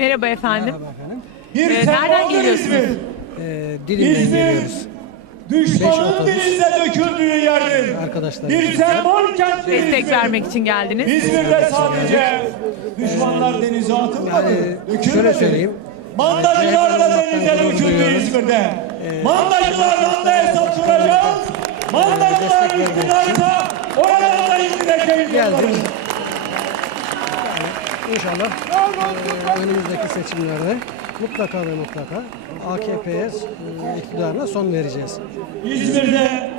Merhaba efendim. Merhaba efendim. Bir Ee, nereden geliyorsunuz? İzmir. Ee, Dilim'den geliyoruz. Düşmanın denize döküldüğü yerdir. Arkadaşlar. Bir sembol kenttir Destek vermek için geldiniz. İzmir'de sadece düşmanlar denize atılmadı, Yani şöyle söyleyeyim. Mandacılar da denize döküldü İzmir'de. Mandacılardan da hesap soracağız. Mandacılar destek vermek iktidarsa oradan da İzmir'e yaparız. İnşallah e, önümüzdeki seçimlerde mutlaka ve mutlaka AKP'ye e, iktidarına son vereceğiz. İzmir'de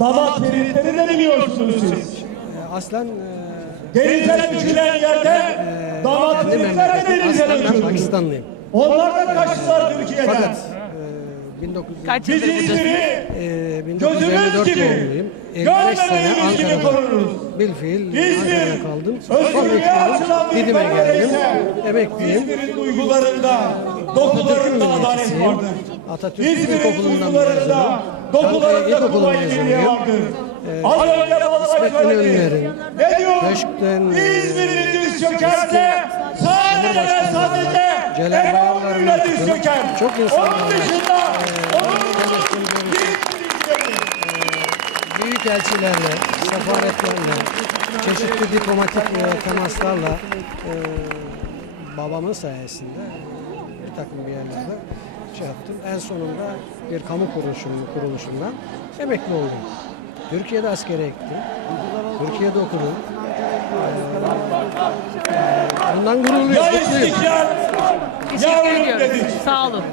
damat peritleri de biliyorsunuz siz. E, aslen e, Denize dökülen yerde damat memleketim. denize Aslen ben döküldü. Pakistanlıyım. Onlar da kaçtılar Türkiye'den. Fakat e, 1900 Kaç yıldır buradasınız? E, Gözümüz 1954 gibi, doğumluyum. 55 sene Ankara'da. koruruz. Bilfiil Ankara'da kaldım. Bir yıl Didim'e geldim. Emekliyim. İzmir'in duygularında, dokularında adalet vardır. Atatürk İzmir'in duygularında, mezunum. dokularında İlkokulu mezunuyum. vardır. Az önce bana İsmet söyledi. İnönü'lerin, Ne diyor? Köşk'ten, İzmir'in diz çökerse sadece ve sadece Celal çöker. çok Onun dışında onun büyük elçilerle, sefaretlerle, çeşitli diplomatik e, temaslarla e, babamın sayesinde bir takım bir yerlerde şey yaptım. En sonunda bir kamu kuruluşunun kuruluşundan emekli oldum. Türkiye'de askere gittim. Türkiye'de okudum. Ee, Bundan gururluyum, Ya mutluyum. Teşekkür ölüm ediyoruz. dedik. Sağ olun.